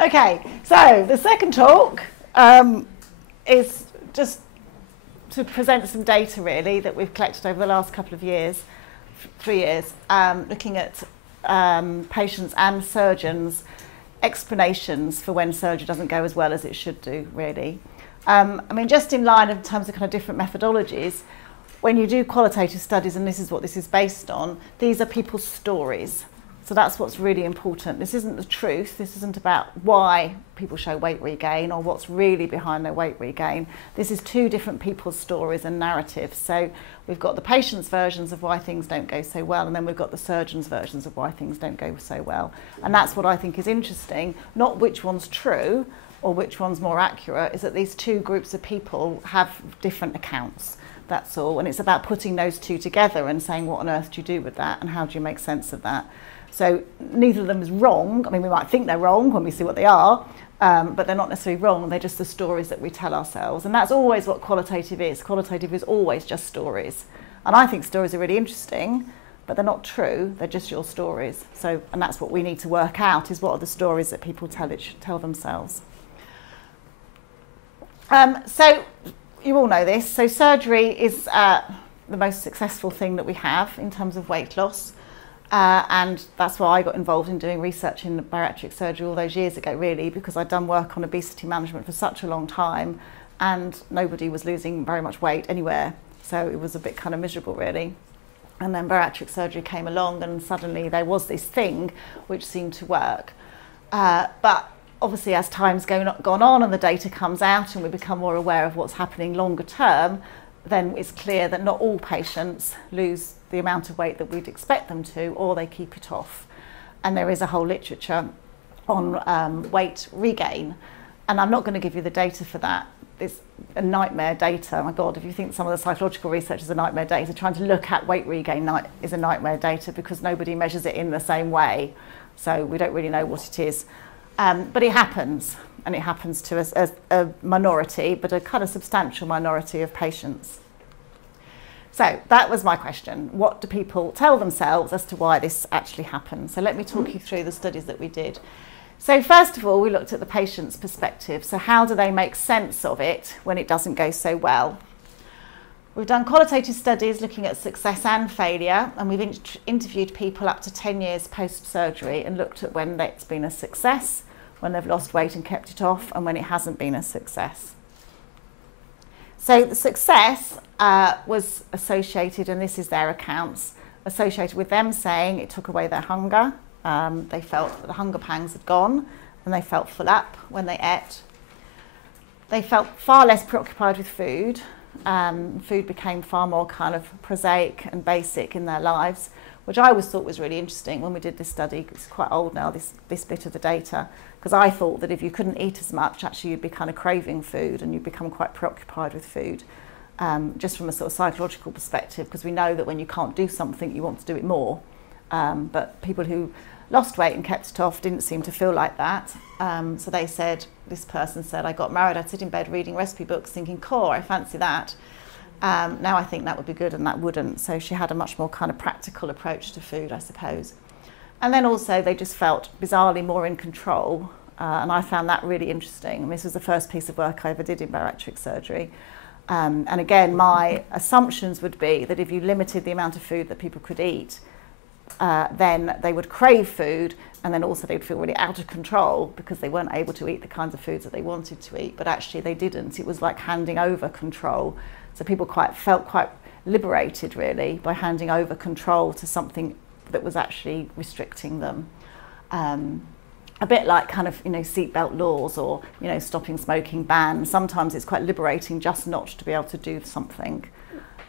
Okay, so the second talk is just to present some data really that we've collected over the last couple of years, 3 years, looking at patients and surgeons' explanations for when surgery doesn't go as well as it should do, really. I mean, just in line in terms of kind of different methodologies, when you do qualitative studies, and this is what this is based on, these are people's stories. So that's what's really important. This isn't the truth. This isn't about why people show weight regain or what's really behind their weight regain. This is two different people's stories and narratives. So we've got the patient's versions of why things don't go so well, and then we've got the surgeon's versions of why things don't go so well. And that's what I think is interesting, not which one's true or which one's more accurate, is that these two groups of people have different accounts. That's all. And it's about putting those two together and saying, what on earth do you do with that and how do you make sense of that? So neither of them is wrong. I mean, we might think they're wrong when we see what they are, but they're not necessarily wrong. They're just the stories that we tell ourselves. And that's always what qualitative is. Qualitative is always just stories. And I think stories are really interesting, but they're not true. They're just your stories. So, and that's what we need to work out, is what are the stories that people tell themselves. So you all know this. So surgery is the most successful thing that we have in terms of weight loss. And that's why I got involved in doing research in bariatric surgery all those years ago, really, because I'd done work on obesity management for such a long time and nobody was losing very much weight anywhere. So it was a bit kind of miserable, really. And then bariatric surgery came along and suddenly there was this thing which seemed to work. But obviously as time's gone on and the data comes out and we become more aware of what's happening longer term, then it's clear that not all patients lose the amount of weight that we'd expect them to, or they keep it off. And there is a whole literature on weight regain. And I'm not going to give you the data for that. It's a nightmare data. My God, if you think some of the psychological research is a nightmare data, trying to look at weight regain is a nightmare data because nobody measures it in the same way. So we don't really know what it is. But it happens, and it happens to a minority, but a kind of substantial minority of patients. So that was my question. What do people tell themselves as to why this actually happens? So let me talk you through the studies that we did. So first of all, we looked at the patient's perspective. So how do they make sense of it when it doesn't go so well? We've done qualitative studies looking at success and failure, and we've interviewed people up to 10 years post-surgery and looked at when it's been a success, when they've lost weight and kept it off, and when it hasn't been a success. So the success was associated, and this is their accounts, associated with them saying it took away their hunger. They felt that the hunger pangs had gone and they felt full up when they ate. They felt far less preoccupied with food. Food became far more kind of prosaic and basic in their lives, which I always thought was really interesting when we did this study. It's quite old now, this bit of the data, because I thought that if you couldn't eat as much, actually you'd be kind of craving food and you'd become quite preoccupied with food, just from a sort of psychological perspective, because we know that when you can't do something, you want to do it more. But people who lost weight and kept it off didn't seem to feel like that. So they said, this person said, I got married, I'd sit in bed reading recipe books thinking, cool, I fancy that. Now I think that would be good and that wouldn't. So she had a much more kind of practical approach to food, I suppose. And then also they just felt bizarrely more in control. And I found that really interesting. And this was the first piece of work I ever did in bariatric surgery. And again, my assumptions would be that if you limited the amount of food that people could eat, then they would crave food, and then also they'd feel really out of control because they weren't able to eat the kinds of foods that they wanted to eat. But actually they didn't. It was like handing over control. So people felt quite liberated, really, by handing over control to something that was actually restricting them. A bit like kind of, seatbelt laws or, stopping smoking bans. Sometimes it's quite liberating just not to be able to do something.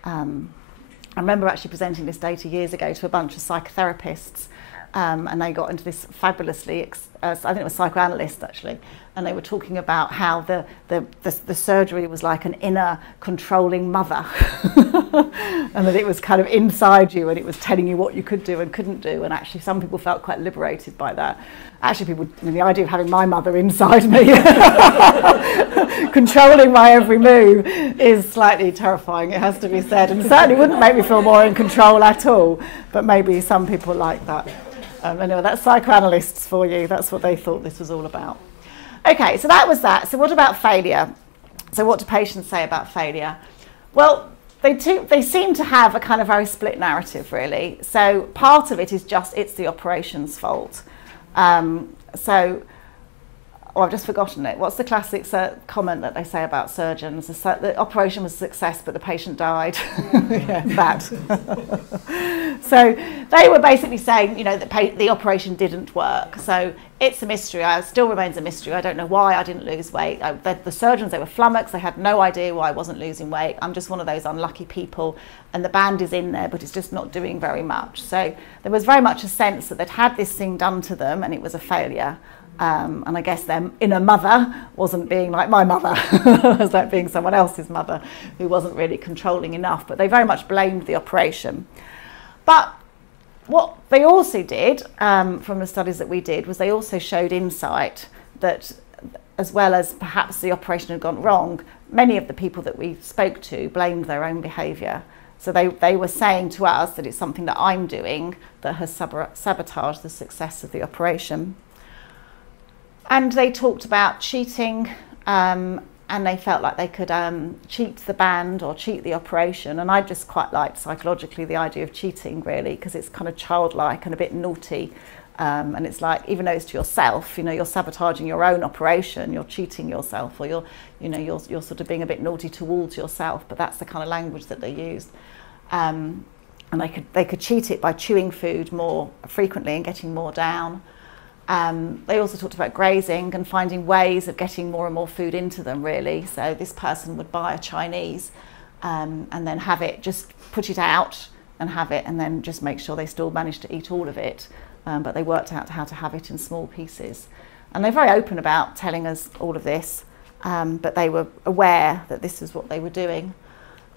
I remember actually presenting this data years ago to a bunch of psychotherapists, and they got into this fabulously, I think it was psychoanalysts actually, and they were talking about how the surgery was like an inner controlling mother, and that it was kind of inside you and it was telling you what you could do and couldn't do, and actually some people felt quite liberated by that. Actually, the idea of having my mother inside me controlling my every move is slightly terrifying, it has to be said, and certainly wouldn't make me feel more in control at all, but maybe some people like that. Anyway, that's psychoanalysts for you. That's what they thought this was all about. Okay, so that was that. So what about failure? So what do patients say about failure? Well, they seem to have a kind of very split narrative, really. So part of it is just it's the operation's fault. I've just forgotten it. What's the classic comment that they say about surgeons? The operation was a success, but the patient died. Yeah, that. So they were basically saying, you know, that the operation didn't work. So it's a mystery. It still remains a mystery. I don't know why I didn't lose weight. The surgeons, they were flummoxed. They had no idea why I wasn't losing weight. I'm just one of those unlucky people. And the band is in there, but it's just not doing very much. So there was very much a sense that they'd had this thing done to them and it was a failure. And I guess their inner mother wasn't being like my mother, it was like being someone else's mother who wasn't really controlling enough, but they very much blamed the operation. But what they also did, from the studies that we did, was they also showed insight that, as well as perhaps the operation had gone wrong, many of the people that we spoke to blamed their own behaviour. So they were saying to us that it's something that I'm doing that has sabotaged the success of the operation. And they talked about cheating, and they felt like they could cheat the band or cheat the operation. And I just quite liked psychologically the idea of cheating, really, because it's kind of childlike and a bit naughty. And it's like, even though it's to yourself, you know, you're sabotaging your own operation, you're cheating yourself, or you're sort of being a bit naughty towards yourself. But that's the kind of language that they used. And they could cheat it by chewing food more frequently and getting more down. They also talked about grazing and finding ways of getting more and more food into them, really. So this person would buy a Chinese and then have it, just put it out and have it, and then just make sure they still managed to eat all of it. But they worked out how to have it in small pieces. And they're very open about telling us all of this, but they were aware that this is what they were doing.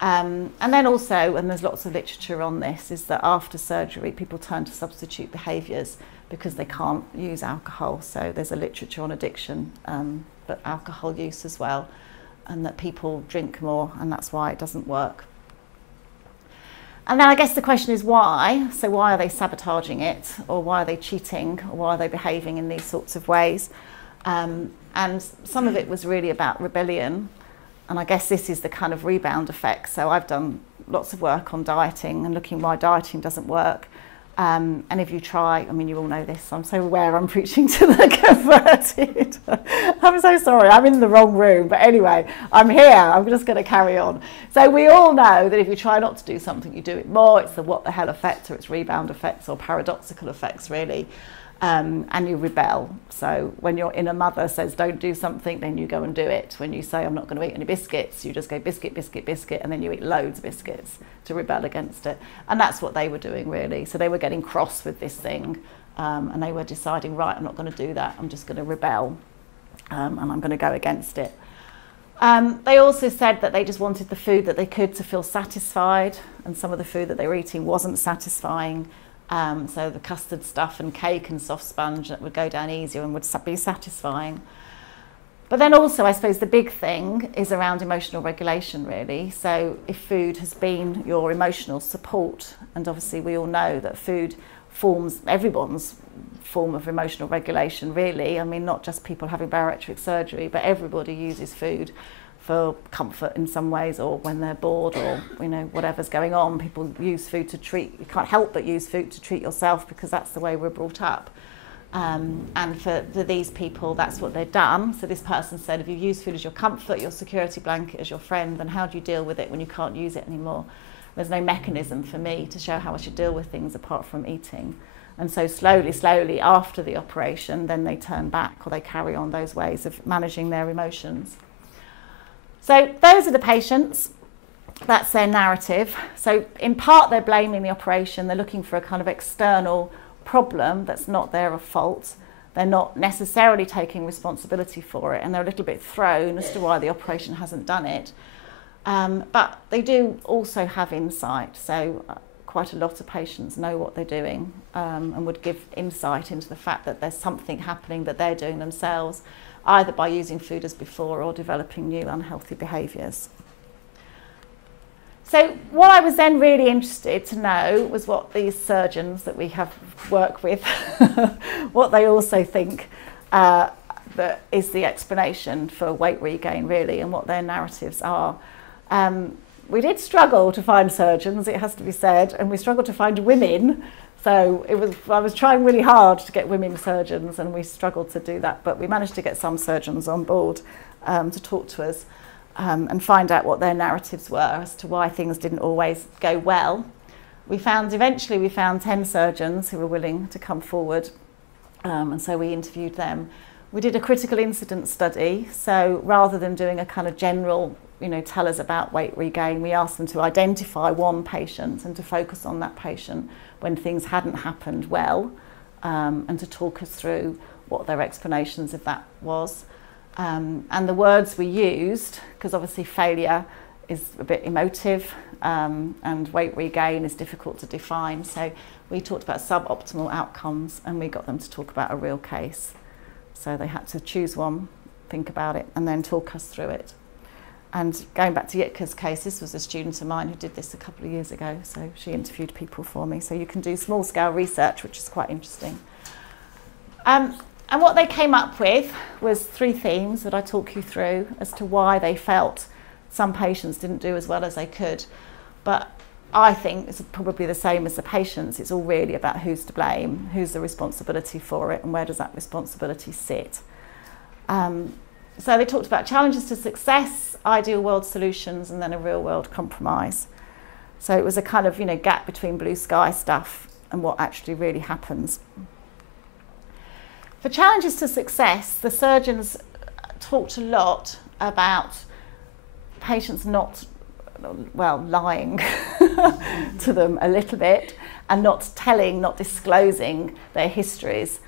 And then also, and there's lots of literature on this, is that after surgery people turn to substitute behaviours because they can't use alcohol. So there's a literature on addiction, but alcohol use as well, and that people drink more, and that's why it doesn't work. And then I guess the question is why? So why are they sabotaging it, or why are they cheating, or why are they behaving in these sorts of ways? And some of it was really about rebellion, and I guess this is the kind of rebound effect. So I've done lots of work on dieting and looking why dieting doesn't work. And if you try, I mean, you all know this, I'm so aware I'm preaching to the converted. I'm so sorry, I'm in the wrong room. But anyway, I'm here, I'm just going to carry on. So we all know that if you try not to do something, you do it more. It's the what the hell effect, or it's rebound effects, or paradoxical effects, really. And you rebel. So when your inner mother says don't do something, then you go and do it. When you say I'm not going to eat any biscuits, you just go biscuit, biscuit, biscuit, and then you eat loads of biscuits to rebel against it. And that's what they were doing, really. So they were getting cross with this thing, and they were deciding, right, I'm not going to do that, I'm just going to rebel, and I'm going to go against it. They also said that they just wanted the food that they could to feel satisfied, and some of the food that they were eating wasn't satisfying. So the custard stuff and cake and soft sponge that would go down easier and would be satisfying. But then also, I suppose the big thing is around emotional regulation, really. So if food has been your emotional support, and obviously we all know that food forms everyone's form of emotional regulation, really. I mean, not just people having bariatric surgery, but everybody uses food for comfort in some ways, or when they're bored, or you know, whatever's going on, people use food to treat. You can't help but use food to treat yourself, because that's the way we're brought up. And for these people, that's what they've done. So this person said, if you use food as your comfort, your security blanket, as your friend, then how do you deal with it when you can't use it anymore? There's no mechanism for me to show how I should deal with things apart from eating. And so slowly after the operation, then they turn back, or they carry on those ways of managing their emotions. So those are the patients, that's their narrative. So in part they're blaming the operation, they're looking for a kind of external problem that's not their fault. They're not necessarily taking responsibility for it, and they're a little bit thrown as to why the operation hasn't done it. But they do also have insight, so quite a lot of patients know what they're doing, and would give insight into the fact that there's something happening that they're doing themselves, either by using food as before or developing new unhealthy behaviours. So what I was then really interested to know was what these surgeons that we have worked with, what they also think, that is the explanation for weight regain, really, and what their narratives are. We did struggle to find surgeons, it has to be said, and we struggled to find women. So I was trying really hard to get women surgeons, and we struggled to do that, but we managed to get some surgeons on board to talk to us and find out what their narratives were as to why things didn't always go well. Eventually we found 10 surgeons who were willing to come forward, and so we interviewed them. We did a critical incident study, so rather than doing a kind of general, tell us about weight regain, we asked them to identify one patient and to focus on that patient when things hadn't happened well, and to talk us through what their explanations of that was. And the words we used, because obviously failure is a bit emotive, and weight regain is difficult to define, so we talked about suboptimal outcomes, and we got them to talk about a real case. So they had to choose one, think about it, and then talk us through it. And going back to Yitka's case, this was a student of mine who did this a couple of years ago, so she interviewed people for me. So you can do small-scale research, which is quite interesting. And what they came up with was 3 themes that I talk you through as to why they felt some patients didn't do as well as they could. But I think it's probably the same as the patients. It's all really about who's to blame, who's the responsibility for it, and where does that responsibility sit. So they talked about challenges to success, ideal world solutions, and then a real world compromise. So it was a kind of, gap between blue sky stuff and what actually really happens. For challenges to success, the surgeons talked a lot about patients not, lying to them a little bit, and not disclosing their histories,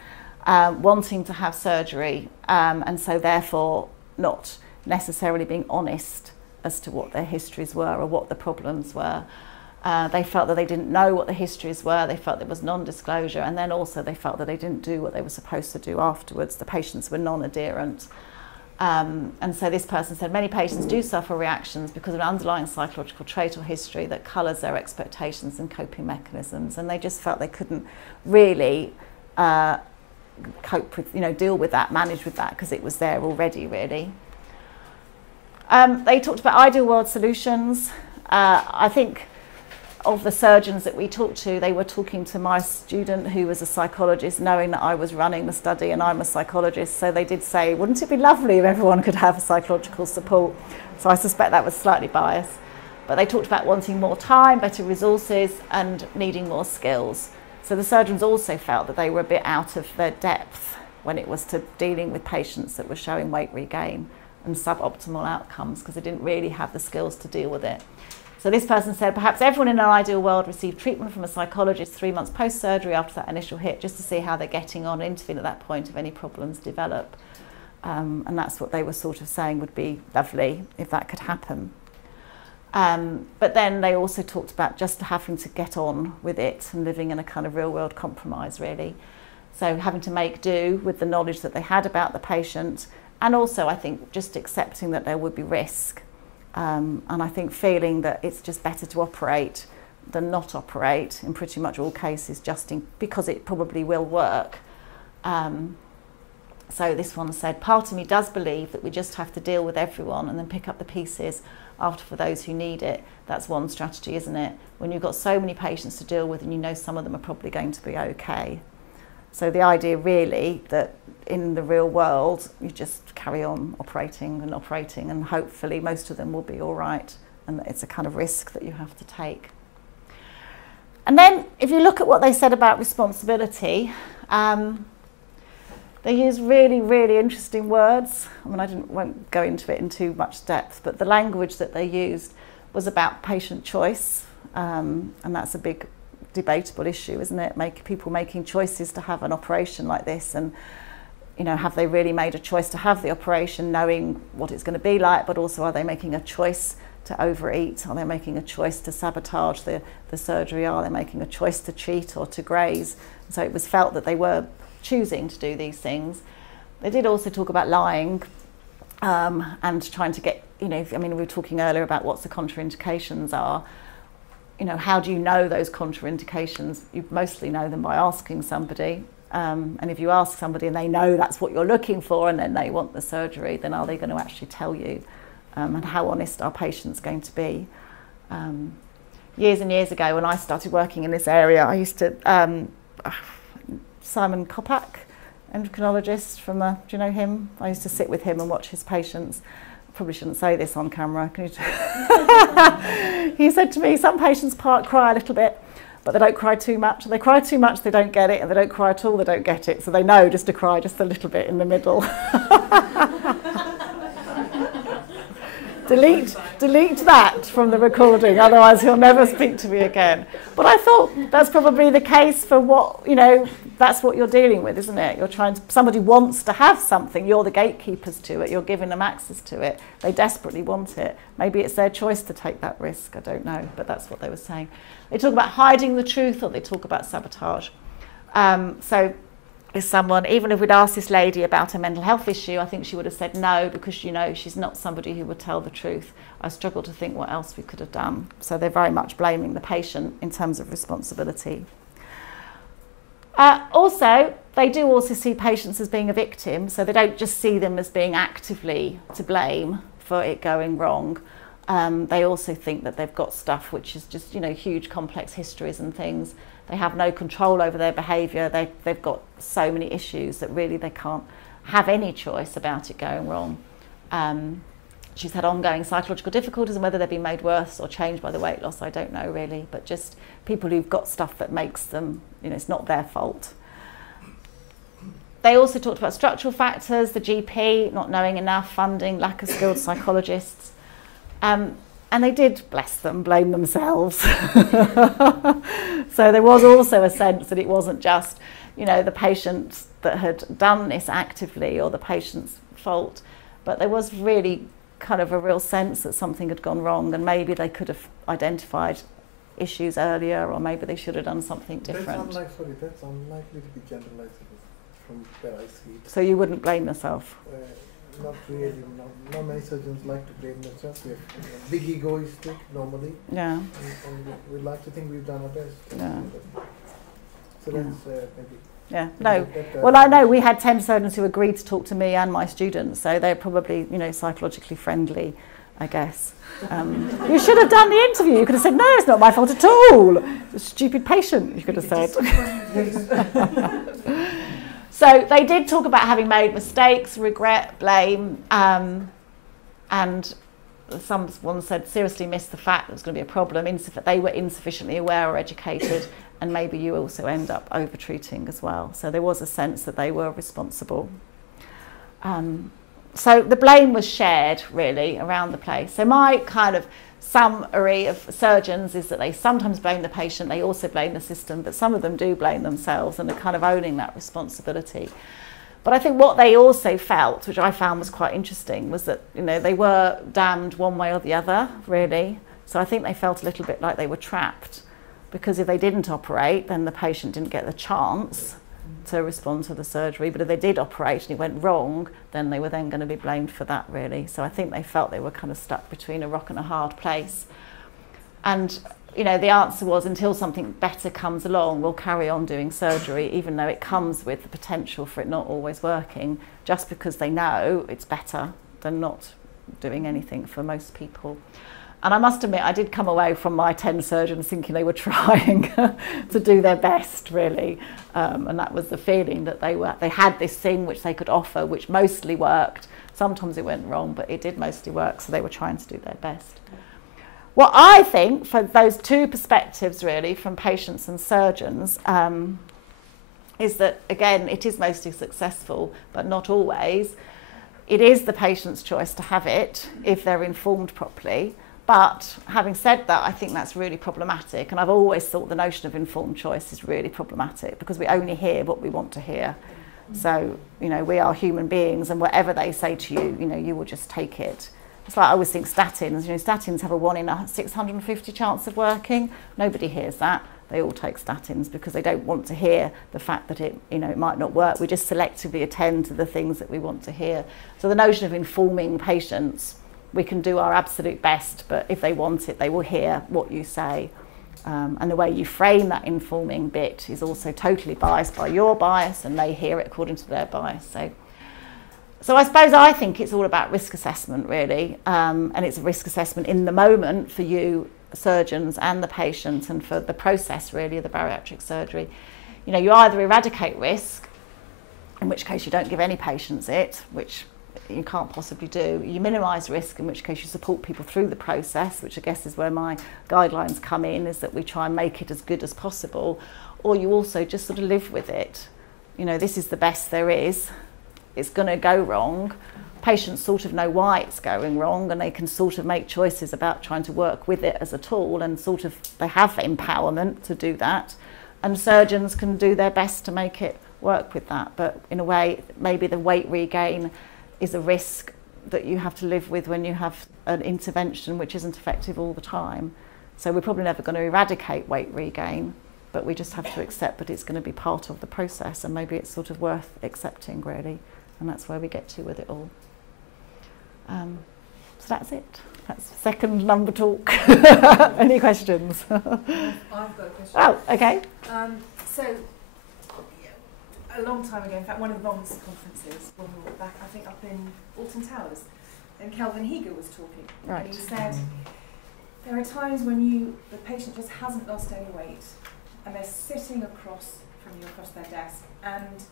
wanting to have surgery, and so therefore not necessarily being honest as to what their histories were or what the problems were. They felt that they didn't know what the histories were, they felt there was non-disclosure, and then also they felt that they didn't do what they were supposed to do afterwards. The patients were non-adherent. And so this person said many patients do suffer reactions because of an underlying psychological trait or history that colours their expectations and coping mechanisms, and they just felt they couldn't really cope with, deal with that, manage with that, because it was there already, really. They talked about ideal world solutions. I think of the surgeons that we talked to, they were talking to my student who was a psychologist, knowing that I was running the study and I'm a psychologist, so they did say, wouldn't it be lovely if everyone could have psychological support? So I suspect that was slightly biased. But they talked about wanting more time, better resources, and needing more skills. So the surgeons also felt that they were a bit out of their depth when it was to dealing with patients that were showing weight regain and suboptimal outcomes, because they didn't really have the skills to deal with it. So this person said, perhaps everyone in an ideal world received treatment from a psychologist 3 months post-surgery after that initial hit, just to see how they're getting on, intervene at that point if any problems develop. And that's what they were sort of saying would be lovely if that could happen. But then they also talked about just having to get on with it and living in a kind of real world compromise, really. So having to make do with the knowledge that they had about the patient, and also I think just accepting that there would be risk. And I think feeling that it's just better to operate than not operate in pretty much all cases, because it probably will work. So this one said, part of me does believe that we just have to deal with everyone and then pick up the pieces after for those who need it. That's one strategy, isn't it? When you've got so many patients to deal with and you know some of them are probably going to be okay. So the idea really that in the real world, you just carry on operating and hopefully most of them will be all right, and it's a kind of risk that you have to take. And then if you look at what they said about responsibility, they use really, really interesting words. I mean, won't go into it in too much depth, but the language that they used was about patient choice, and that's a big debatable issue, isn't it? People making choices to have an operation like this, and have they really made a choice to have the operation knowing what it's going to be like, but also are they making a choice to overeat? Are they making a choice to sabotage the surgery? Are they making a choice to cheat or to graze? So it was felt that they were choosing to do these things. They did also talk about lying, and trying to get, we were talking earlier about what the contraindications are. How do you know those contraindications? You mostly know them by asking somebody. And if you ask somebody and they know that's what you're looking for and then they want the surgery, then are they going to actually tell you? And how honest are patients going to be? Years and years ago, when I started working in this area, I used to, Simon Kopak, endocrinologist from, do you know him? I used to sit with him and watch his patients. Probably shouldn't say this on camera. He said to me, some patients cry a little bit, but they don't cry too much. If they cry too much, they don't get it, and they don't cry at all, they don't get it. So they know just to cry just a little bit in the middle. Delete that from the recording, otherwise he'll never speak to me again. But I thought that's probably the case for what, you know, that's what you're dealing with, isn't it? You're trying to, somebody wants to have something, you're the gatekeepers to it, you're giving them access to it, they desperately want it. Maybe it's their choice to take that risk, I don't know, but that's what they were saying. They talk about hiding the truth, or they talk about sabotage. So if someone, even if we'd asked this lady about a mental health issue, I think she would have said no, because, you know, she's not somebody who would tell the truth. I struggle to think what else we could have done. So they're very much blaming the patient in terms of responsibility. Also, they do also see patients as being a victim, so they don't just see them as being actively to blame for it going wrong. They also think that they've got stuff which is just, you know, huge complex histories and things. They have no control over their behaviour. They've got so many issues that really they can't have any choice about it going wrong. She's had ongoing psychological difficulties, and whether they've been made worse or changed by the weight loss, I don't know really, but just people who've got stuff that makes them, you know, it's not their fault. They also talked about structural factors, the GP not knowing enough, funding, lack of skilled psychologists. And they did, bless them, blame themselves. So there was also a sense that it wasn't just, you know, the patients that had done this actively or the patient's fault, but there was really kind of a real sense that something had gone wrong, and maybe they could have identified issues earlier, or maybe they should have done something different. That's unlikely to be generalized from where I see it. So you wouldn't blame yourself? Not really. Not many surgeons like to blame themselves. We have big egoistic normally. Yeah. And we like to think we've done our best. Yeah. So that's maybe. Yeah, no. Well, I know we had 10 surgeons who agreed to talk to me and my students, so they're probably, you know, psychologically friendly, I guess. You should have done the interview. You could have said, no, it's not my fault at all. It's a stupid patient, you could have said. So they did talk about having made mistakes, regret, blame, and someone said seriously missed the fact that there was going to be a problem. They were insufficiently aware or educated, and maybe you also end up over-treating as well. So there was a sense that they were responsible. So the blame was shared, really, around the place. So my kind of summary of surgeons is that they sometimes blame the patient, they also blame the system, but some of them do blame themselves and are kind of owning that responsibility. But I think what they also felt, which I found was quite interesting, was that, you know, they were damned one way or the other, really. So I think they felt a little bit like they were trapped, because if they didn't operate, then the patient didn't get the chance to respond to the surgery. But if they did operate and it went wrong, then they were then going to be blamed for that, really. So I think they felt they were kind of stuck between a rock and a hard place. And, you know, the answer was, until something better comes along, we'll carry on doing surgery, even though it comes with the potential for it not always working, just because they know it's better than not doing anything for most people. And I must admit, I did come away from my 10 surgeons thinking they were trying to do their best, really. And that was the feeling, that they had this thing which they could offer, which mostly worked. Sometimes it went wrong, but it did mostly work, so they were trying to do their best. What I think, for those two perspectives, really, from patients and surgeons, is that, again, it is mostly successful, but not always. It is the patient's choice to have it, if they're informed properly. But having said that, I think that's really problematic, and I've always thought the notion of informed choice is really problematic, because we only hear what we want to hear. So, you know, we are human beings, and whatever they say to you, you know, you will just take it. It's like I always think statins, you know, statins have a 1 in 650 chance of working. Nobody hears that. They all take statins because they don't want to hear the fact that it, you know, it might not work. We just selectively attend to the things that we want to hear. So the notion of informing patients, we can do our absolute best, but if they want it, they will hear what you say. And the way you frame that informing bit is also totally biased by your bias, and they hear it according to their bias. So I think it's all about risk assessment, really, and it's a risk assessment in the moment for you surgeons and the patients, and for the process really of the bariatric surgery. You know, you either eradicate risk, in which case you don't give any patients it, which you can't possibly do. You minimise risk, in which case you support people through the process, which I guess is where my guidelines come in, is that we try and make it as good as possible. Or you also just sort of live with it. You know, this is the best there is. It's going to go wrong. Patients sort of know why it's going wrong, and they can sort of make choices about trying to work with it as a tool, and sort of they have empowerment to do that. And surgeons can do their best to make it work with that. But in a way, maybe the weight regain is a risk that you have to live with when you have an intervention which isn't effective all the time. So we're probably never going to eradicate weight regain, but we just have to accept that it's going to be part of the process, and maybe it's sort of worth accepting, really. And that's where we get to with it all. So that's it. That's second number talk. Any questions? I've got a question. Oh, okay. So, a long time ago, in fact, one of Ron's conferences, when we were back, I think up in Alton Towers, and Kelvin Heger was talking. Right. And he said, there are times when the patient just hasn't lost any weight, and they're sitting across from you, across their desk, and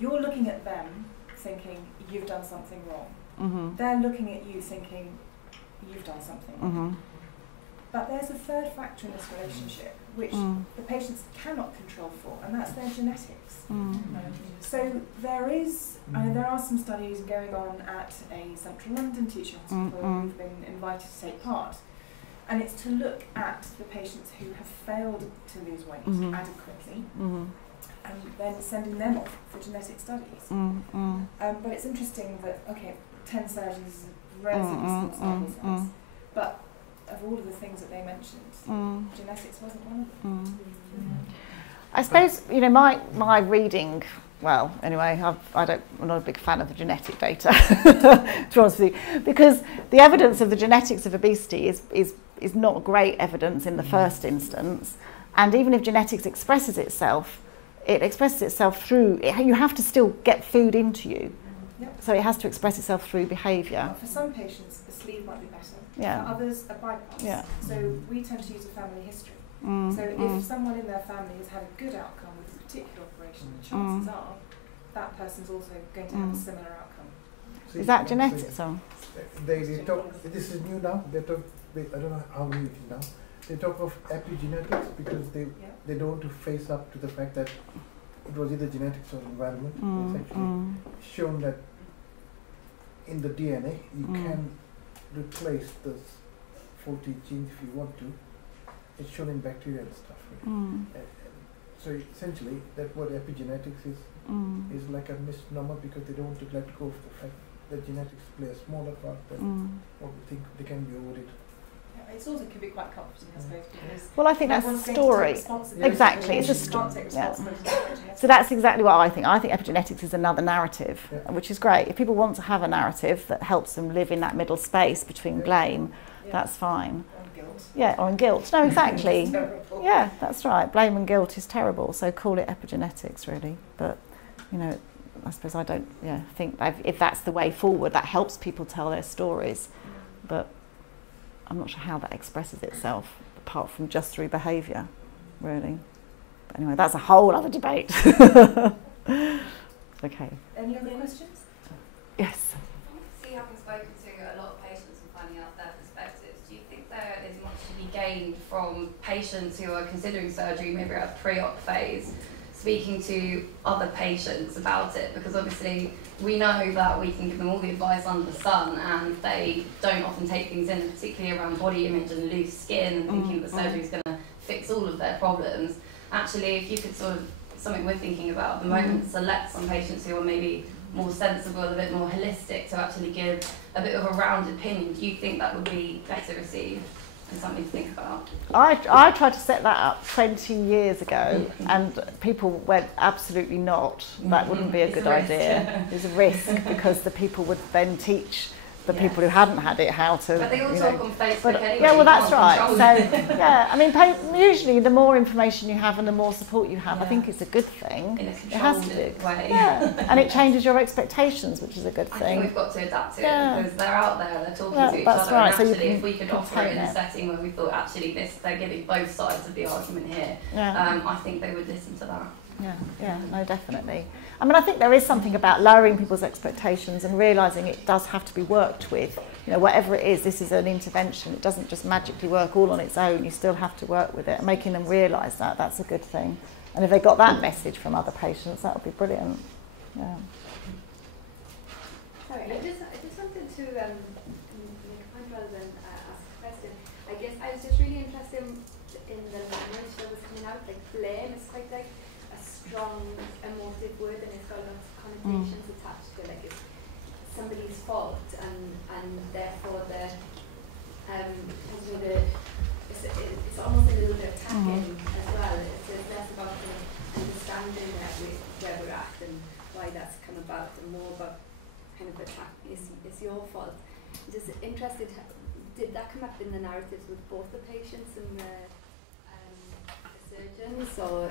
you're looking at them thinking, you've done something wrong. Mm-hmm. They're looking at you thinking, you've done something wrong. Mm-hmm. But there's a third factor in this relationship, which the patients cannot control for, and that's their genetics. So there are some studies going on at a central London teaching hospital who've been invited to take part, and it's to look at the patients who have failed to lose weight adequately, and then sending them off for genetic studies. But it's interesting that, okay, 10 surgeons is a relatively small sample size, but of all of the things that they mentioned, genetics wasn't one of them. I suppose, you know, my reading, well, anyway, I'm not a big fan of the genetic data, to be honest with you, because the evidence of the genetics of obesity is not great evidence in the first instance, and even if genetics expresses itself, it expresses itself through, you have to still get food into you. Yep. So it has to express itself through behaviour. Well, for some patients, a sleeve might be better. Yeah. For others, a bypass. Yeah. So we tend to use a family history. So if someone in their family has had a good outcome with a particular operation, the chances are that person's also going to have a similar outcome. See, Is that genetics or? They talk, this is new now, I don't know how new it is now. They talk of epigenetics because they don't want to face up to the fact that it was either genetics or environment. It's actually shown that in the DNA you can replace those faulty genes if you want to. It's shown in bacteria and stuff. Right? So essentially, that what epigenetics is like a misnomer, because they don't want to let go of the fact that genetics play a smaller part than what we think they can be avoided. It also can be quite comforting, I suppose, because well, I think that's the story. Exactly, it's a story. Yeah. So that's exactly what I think. I think epigenetics is another narrative, which is great. If people want to have a narrative that helps them live in that middle space between blame, that's fine. Or guilt. Yeah, or in guilt. No, exactly. Yeah, that's right. Blame and guilt is terrible. So call it epigenetics, really. But, you know, I suppose I don't think if that's the way forward, that helps people tell their stories. But I'm not sure how that expresses itself, apart from just through behaviour, really. But anyway, that's a whole other debate. Okay. Any other questions? Yes. Obviously, having spoken to a lot of patients and finding out their perspectives, do you think there is much to be gained from patients who are considering surgery, maybe at a pre-op phase, speaking to other patients about it? Because obviously we know that we can give them all the advice under the sun, and they don't often take things in, particularly around body image and loose skin, and thinking that surgery is going to fix all of their problems. Actually, if you could sort of, something we're thinking about at the moment, select some patients who are maybe more sensible, a bit more holistic, to actually give a bit of a rounded opinion, do you think that would be better received? And something to think about. I tried to set that up 20 years ago, and people went, absolutely not. That wouldn't be a good idea. There's a risk, because the people would then teach the people who hadn't had it how to. But they all talk on Facebook anyway. Yeah, well, that's right. So, yeah, I mean, usually the more information you have and the more support you have, I think it's a good thing. In a controlled way. Yeah, and it changes your expectations, which is a good thing. I think we've got to adapt to it because they're out there, they're talking to each that's other. right. And So actually, if we could offer it in a setting where we thought, actually, they're giving both sides of the argument here, I think they would listen to that. Yeah, no, definitely. I mean, I think there is something about lowering people's expectations and realising it does have to be worked with. You know, whatever it is, this is an intervention. It doesn't just magically work all on its own. You still have to work with it. And making them realise that, that's a good thing. And if they got that message from other patients, that would be brilliant. Yeah. Sorry, I just wanted to make a point rather than ask a question. I guess I was just really interested in the language that was coming out. Like blame is quite like a strong emotive word, and it's got lots of connotations attached to it. Like it's somebody's fault, and therefore it's almost a little bit attacking as well. It's less about the understanding where we're at and why that's come about, and more about kind of attack is your fault. I'm just interested, did that come up in the narratives with both the patients and the surgeons, or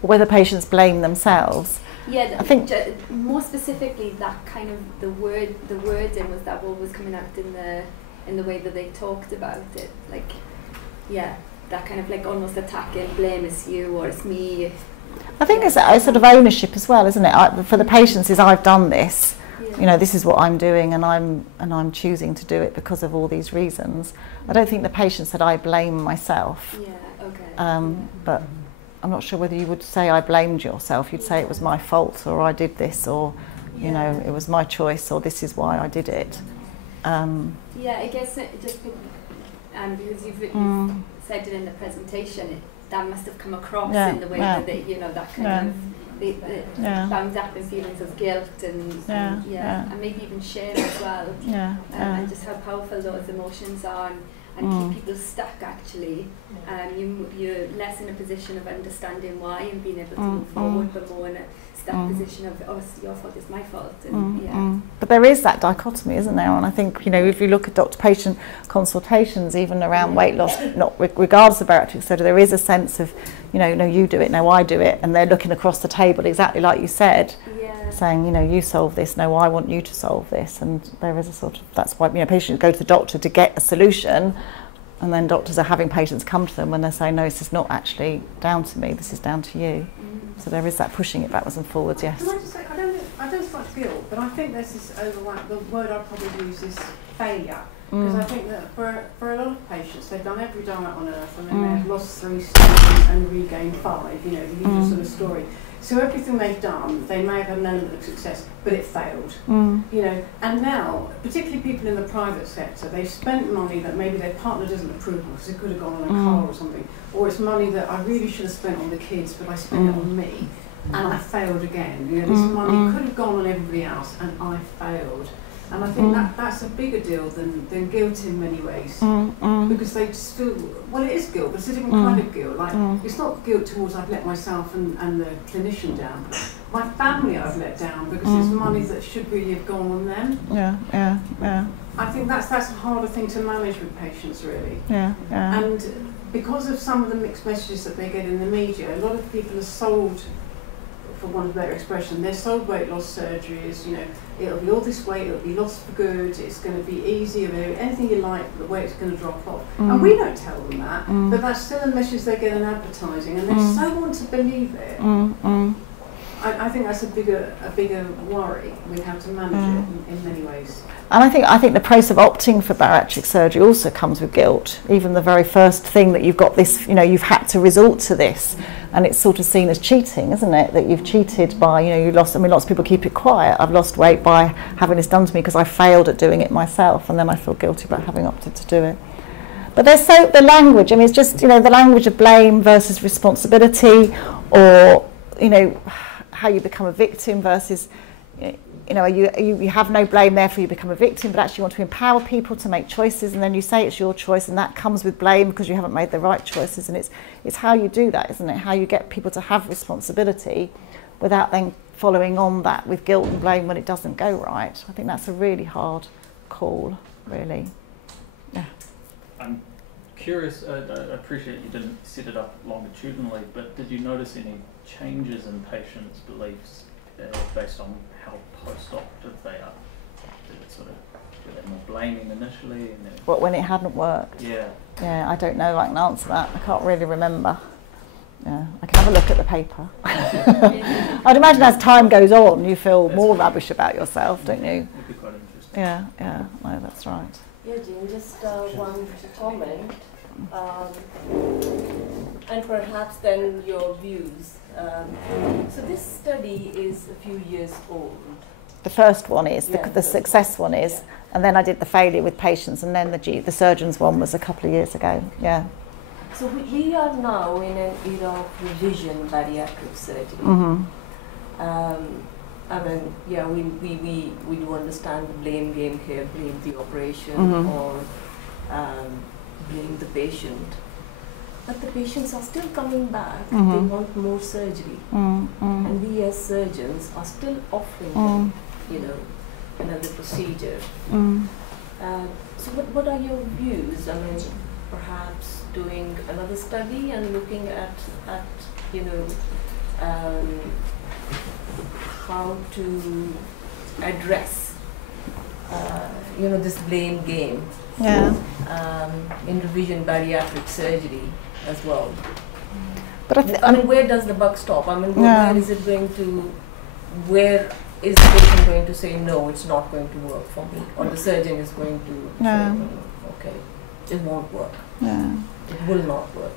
whether patients blame themselves? Yeah, I think more specifically that kind of the wording was that what was coming out in the way that they talked about it, like that kind of like almost attacking, blame it's you or it's me. I think it's a sort of ownership as well, isn't it? For the patients, is I've done this. You know, this is what I'm doing, and I'm choosing to do it because of all these reasons. I don't think the patient said I blame myself. Yeah, okay. But I'm not sure whether you would say I blamed yourself. You'd say it was my fault, or I did this, or you know, it was my choice, or this is why I did it. I guess just because you've said it in the presentation, that must have come across in the way that they, you know, that kind of bound up in feelings of guilt and and maybe even shame as well. And just how powerful those emotions are, and keep people stuck actually. You're less in a position of understanding why and being able to move forward, but more in a stuck position of, oh, it's your fault, it's my fault. And, But there is that dichotomy, isn't there? And I think, you know, if you look at doctor-patient consultations, even around weight loss, not regardless of bariatric surgery, there is a sense of, you know, no, you do it, no, I do it, and they're looking across the table exactly like you said, saying, you know, you solve this, no, I want you to solve this. And there is a sort of, that's why, you know, patients go to the doctor to get a solution, and then doctors are having patients come to them when they're saying, no, this is not actually down to me, this is down to you. So there is that pushing it backwards and forwards, yes. Can I just say, I don't so much guilt, but I think there's this overlap. The word I'd probably use is failure. Because I think that for a lot of patients, they've done every diet on earth, and then they've lost 3 stones and regained 5, you know, the usual sort of story. So everything they've done, they may have had an element of success, but it failed. You know, and now, particularly people in the private sector, they've spent money that maybe their partner doesn't approve of, because it could have gone on a car or something, or it's money that I really should have spent on the kids, but I spent it on me, and I failed again. You know, this money could have gone on everybody else, and I failed. And I think that's a bigger deal than guilt in many ways, because they just feel, well, it is guilt, but it's a different kind of guilt. Like it's not guilt towards I've let myself and the clinician down. My family I've let down because it's money that should really have gone on them. I think that's a harder thing to manage with patients, really. And because of some of the mixed messages that they get in the media, a lot of people are sold, for want of a better expression, they're sold weight loss surgery as, you know, it'll be all this weight, it'll be lost for good, it's going to be easy, anything you like, the weight's going to drop off. And we don't tell them that, but that's still a message they get in advertising, and they so want to believe it. I think that's a bigger worry. We have to manage it in many ways. And I think the process of opting for bariatric surgery also comes with guilt. Even the very first thing that you've got this, you know, you've had to resort to this, and it's sort of seen as cheating, isn't it? That you've cheated by, you know, you lost. I mean, lots of people keep it quiet. I've lost weight by having this done to me because I failed at doing it myself, and then I feel guilty about having opted to do it. But there's the language. I mean, it's just, you know, the language of blame versus responsibility, or, you know, how you become a victim versus, you know, you have no blame, therefore you become a victim, but actually you want to empower people to make choices, and then you say it's your choice, and that comes with blame because you haven't made the right choices. And it's how you do that, isn't it? How you get people to have responsibility without then following on that with guilt and blame when it doesn't go right. I think that's a really hard call, really. Yeah. I'm curious, I appreciate you didn't set it up longitudinally, but did you notice any changes in patients' beliefs based on how post-operative they are? Did it sort of, were they more blaming initially? And then What, when it hadn't worked? yeah. Yeah, I don't know if I can answer that. I can't really remember. Yeah, I can have a look at the paper. I'd imagine as time goes on, you feel more rubbish about yourself, don't you? Would be quite interesting. Yeah, yeah, no, that's right. Yeah, Jean, just one comment, and perhaps then your views. So this study is a few years old. The first one is, Yeah, the success one is, yeah. and then I did the failure with patients, and then the surgeons one was a couple of years ago, yeah. So we are now in an era of revision bariatric surgery. Mm-hmm. I mean, yeah, we do understand the blame game here, blame the operation or blame the patient. But the patients are still coming back, they want more surgery. And we as surgeons are still offering them, you know, another procedure. So what are your views? I mean, perhaps doing another study and looking at you know, how to address you know, this blame game in revision bariatric surgery as well. But I mean, where does the buck stop? I mean, where is it going to, where is the patient going to say, no, it's not going to work for me, or the surgeon is going to say, okay, it won't work. It will not work.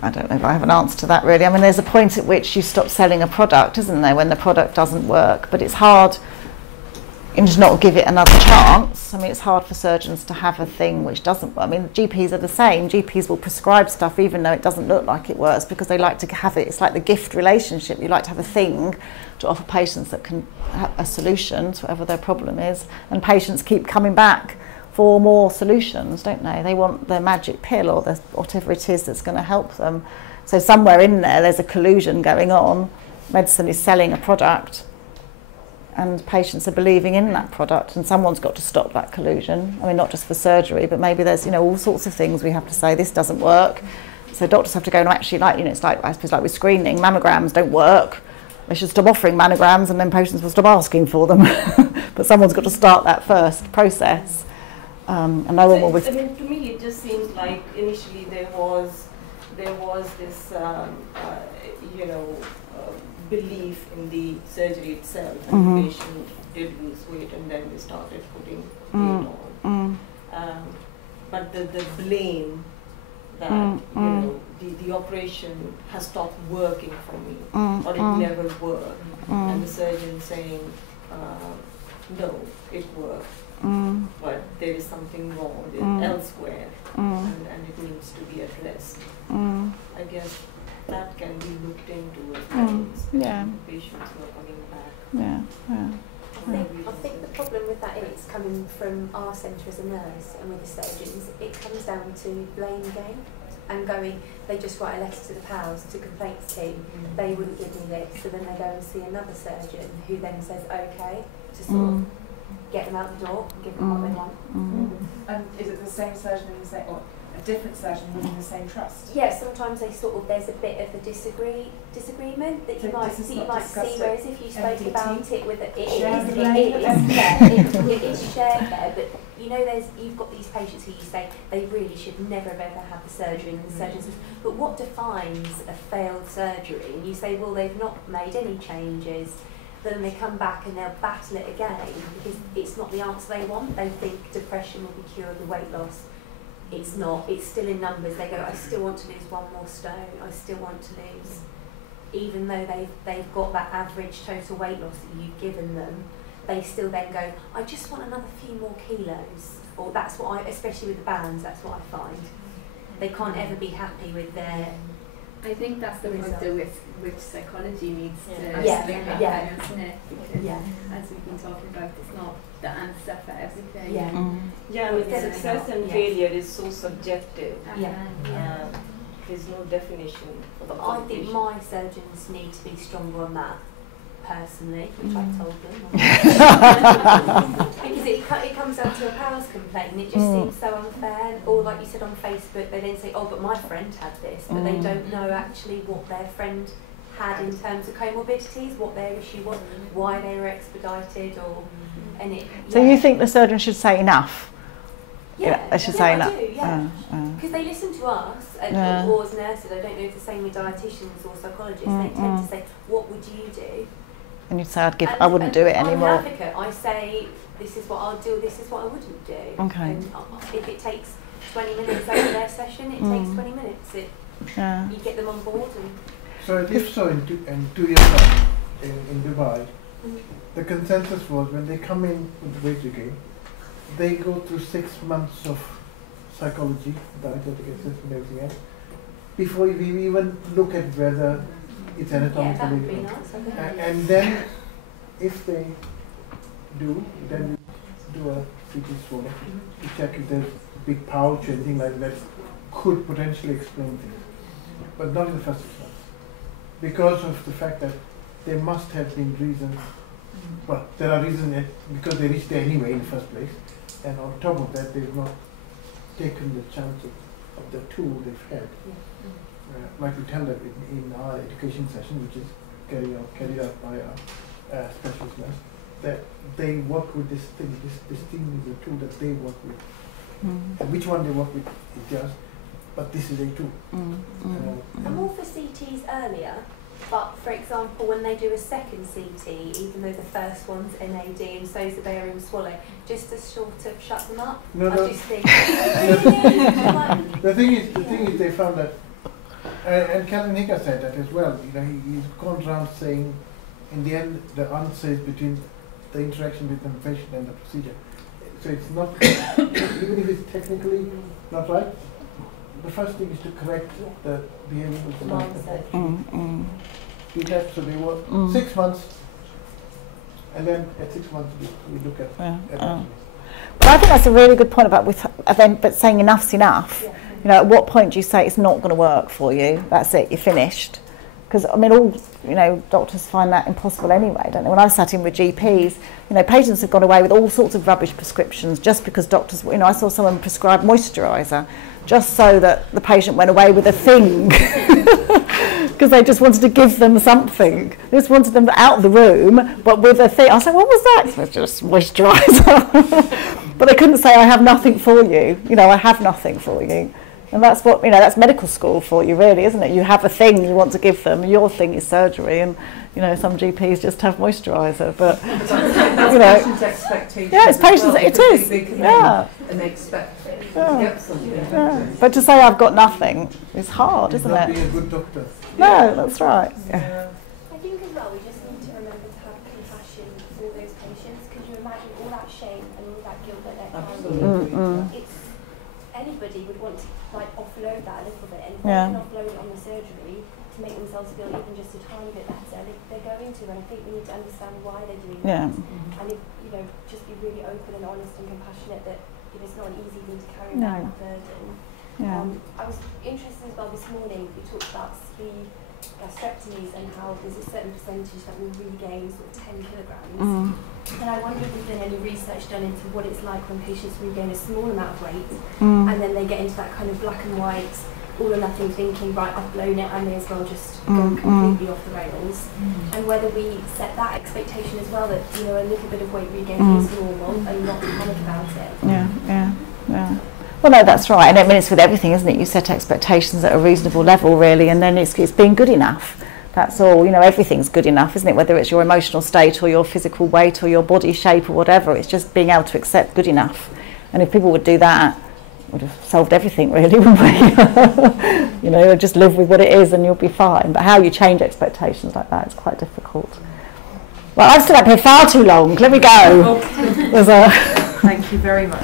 I don't know if I have an answer to that really. I mean, there's a point at which you stop selling a product, isn't there, when the product doesn't work, but it's hard and just not give it another chance. I mean, it's hard for surgeons to have a thing which doesn't work. I mean, GPs are the same. GPs will prescribe stuff even though it doesn't look like it works, because they like to have it. It's like the gift relationship. You like to have a thing to offer patients that can have a solution to whatever their problem is, and patients keep coming back for more solutions, don't they? They want their magic pill or whatever it is that's going to help them. So somewhere in there's a collusion going on. Medicine is selling a product, and patients are believing in that product, and someone's got to stop that collusion. I mean, not just for surgery, but maybe there's, you know, all sorts of things we have to say, this doesn't work. So doctors have to go and actually, like, you know, it's like, I suppose, like with screening, mammograms don't work. They should stop offering mammograms, and then patients will stop asking for them. But someone's got to start that first process. And no one will I mean, to me, it just seems like initially there was this, you know, belief in the surgery itself, and the patient did lose weight, and then they started putting weight on. But the blame that you know the operation has stopped working for me, or it never worked, and the surgeon saying, no, it worked. But there is something wrong elsewhere, and it needs to be addressed. I guess that can be looked into as well, patients who are coming back. I think the problem with that is, coming from our centre as a nurse and with the surgeons, it comes down to blame game and going, they just write a letter to the PALS, to complaints team, they wouldn't give me this, so then they go and see another surgeon who then says okay to sort of get them out the door and give them what they want. And is it the same surgeon in the same, or a different surgeon within the same trust? Yeah, sometimes they sort of, there's a bit of a disagreement that you might see, whereas if you spoke about it with it is shared there, but you know, you've got these patients who you say they really should never have ever had the surgery, and the surgeon says, but what defines a failed surgery? And you say, well, they've not made any changes. Then they come back and they'll battle it again because it's not the answer they want. They think depression will be cured with weight loss. It's not. It's still in numbers. They go, I still want to lose 1 more stone. I still want to lose. Even though they've got that average total weight loss that you've given them, they still then go, I just want another few more kilos. Or that's what especially with the bands, that's what I find. They can't ever be happy with their... I think that's the point which psychology needs to look at, isn't it? Because as we've been talking about, it's not the answer for everything. Success and failure is so subjective. There's no definition for the I think my surgeons need to be stronger on that, personally, which I told them. Because it comes down to a powers complaint, and it just seems so unfair. Or like you said on Facebook, they then say, oh, but my friend had this, but they don't know actually what their friend had in terms of comorbidities, what their issue was, why they were expedited, or So you think the surgeon should say enough? Yeah, I should say enough. Because they listen to us, or as nurses, I don't know if the same with dietitians or psychologists, they tend to say, what would you do? And you'd say, I wouldn't do it anymore. I'm an advocate. I say, this is what I'll do, this is what I wouldn't do. Okay. And if it takes 20 minutes over their session, it takes 20 minutes. You get them on board. So if so, in 2 years' time in Dubai, the consensus was when they come in with weight regain, they go through 6 months of psychology, dietetic assessment and everything else, before we even look at whether it's anatomically. Yeah, that would be nice. And then, if they do, then we do a CT score to check if there's big pouch or anything like that could potentially explain things, but not in the first 6 months. Because of the fact that there must have been reasons, well, there are reasons because they reached there anyway in the first place, and on top of that, they've not taken the chance of the tool they've had. Like we tell them in our education session, which is carried out by our specialist nurse, that they work with this thing. This thing is a tool that they work with. And which one they work with is theirs, but this is a tool. I'm all for CTs earlier, but for example, when they do a second CT, even though the first one's NAD and so's the barium swallow, just to sort of shut them up. No. Just think, the thing is, they found that, and Calvin Hicker said that as well. You know, he's gone around saying, in the end, the answer is between the interaction between the patient and the procedure. So it's not, even if it's technically not right, the first thing is to correct the behavior of the mindset. So they were 6 months, and then at 6 months we look at But I think that's a really good point about but saying enough's enough. You know, at what point do you say it's not going to work for you? That's it, you're finished. Because I mean, all doctors find that impossible anyway, don't they? When I sat in with GPs, patients have gone away with all sorts of rubbish prescriptions just because doctors. I saw someone prescribe moisturiser just so that the patient went away with a thing, because they just wanted to give them something. They just wanted them out of the room, but with a thing. I said, "What was that?" It was just moisturiser. But they couldn't say, "I have nothing for you." I have nothing for you. And that's what, that's medical school for you, really, isn't it? You have a thing you want to give them, your thing is surgery, and, some GPs just have moisturiser, but, patients' expectations. Yeah, it's patients, it is, And they expect to get something. Yeah. But to say I've got nothing is hard, isn't not it? Be a good doctor. No, that's right. I think as well, we just need to remember to have compassion for those patients, because you imagine all that shame and all that guilt that they're carrying. Anybody would want to offload that a little bit, and if they can offload it on the surgery to make themselves feel even just a tiny bit better, they're going to, and I think we need to understand why they're doing that. And just be really open and honest and compassionate that it's not an easy thing to carry that burden. I was interested as well this morning, we talked about sleeve gastrectomies and how there's a certain percentage that will regain sort of 10 kilograms. And I wonder if there's been any research done into what it's like when patients regain a small amount of weight and then they get into that kind of black and white, all or nothing thinking, right, I've blown it, I may as well just go completely off the rails. And whether we set that expectation as well, that a little bit of weight regain is normal and not panic about it. Well, no, that's right. And I mean, it's with everything, isn't it? You set expectations at a reasonable level, really, and then it's being good enough. That's all. Everything's good enough, isn't it? Whether it's your emotional state or your physical weight or your body shape or whatever, it's just being able to accept good enough. And if people would do that, would have solved everything, really, wouldn't we? Just live with what it is and you'll be fine. But how you change expectations like that is quite difficult. Well, I've stood up here far too long. Let me go. Thank you very much.